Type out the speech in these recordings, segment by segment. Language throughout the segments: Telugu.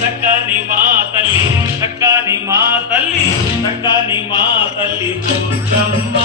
చక్కని మా తల్లి చక్కని మా తల్లి చక్కని మా తల్లి దుర్గమ్మ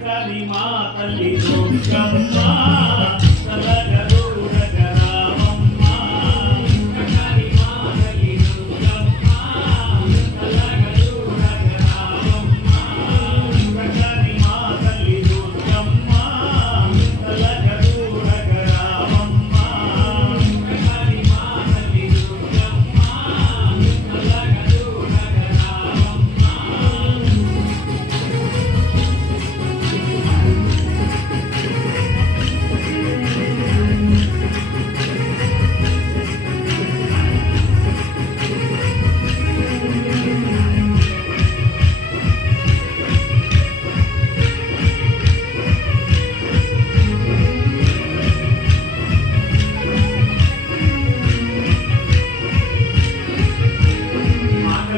కని మా తల్లి దుర్గమ్మ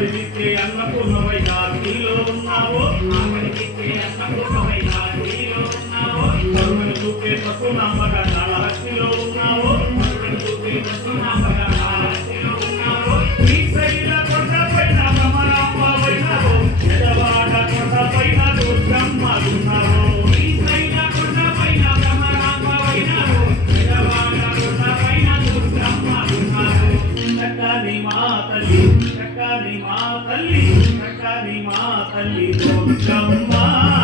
ఆకలిస్తే అన్నపూర్ణమైనా నీలో ఉన్నావో? ఆకలిస్తే అన్నపూర్ణమైనా నీలో ఉన్నావో? కరుణను చూపే పశునామగా నా లక్ష్మిలో ఉన్నావో? కరుణను చూపే పశునామగా jamma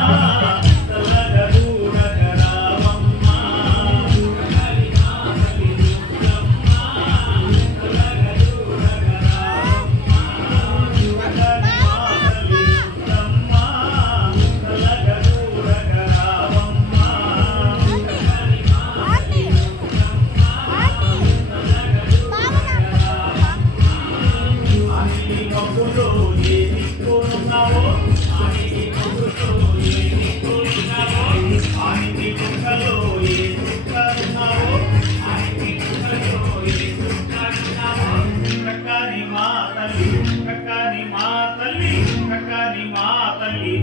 చక్కని మా తల్లి